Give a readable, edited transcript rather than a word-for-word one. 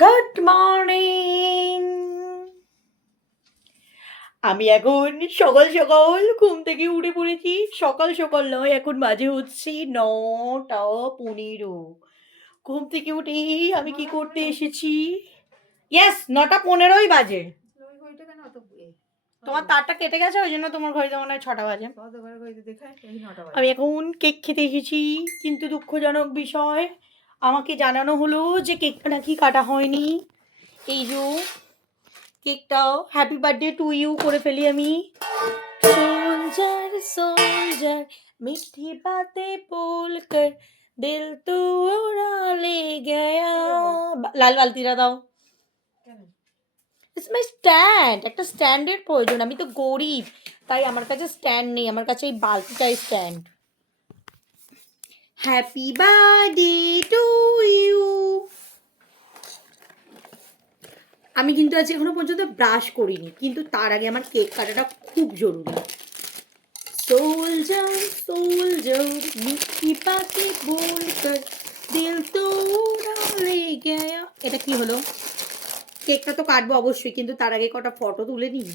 Good morning. আমি এখন সকাল সকাল ঘুম থেকে উঠে পড়েছি। সকাল সকাল নয়, এখন বাজে হচ্ছে 9টা 15। ঘুম থেকে উঠেই আমি কি করতে এসেছি? ইয়েস, 9টা 15ই বাজে। তোমার তারটা কেটে গেছে, ওই জন্য তোমার ঘড়িতে মনে হয় 6টা বাজে। আমি এখন কেক খেতে এসেছি, কিন্তু দুঃখজনক বিষয়, আমাকে জানানো হলো যে কেকটা নাকি কাটা হয়নি। এই যে কেকটাও হ্যাপি বার্থডে টু ইউ করে ফেলি আমি। सोल्जर सोल्जर मीठी बातें बोलकर दिल तो उड़ा ले गया। লাল বালতিটা দাও। It's my stand. একটা স্ট্যান্ডের প্রয়োজন। আমি তো গরিব, তাই আমার কাছে স্ট্যান্ড নেই, আমার কাছে এই বালতিটাই stand. Happy birthday to you. আমি কিন্তু আজ এখনো পর্যন্ত ব্রাশ করিনি, কিন্তু তার আগে আমার কেক কাটাটা খুব জরুরি। सोल्जर सोल्जर মিষ্টি পাখি বলकर দিল তো উড়া ले गया। এটা কি হলো? কেকটা তো কাটবো অবশ্যই, কিন্তু তার আগে কটা ফটো তুলে নিই।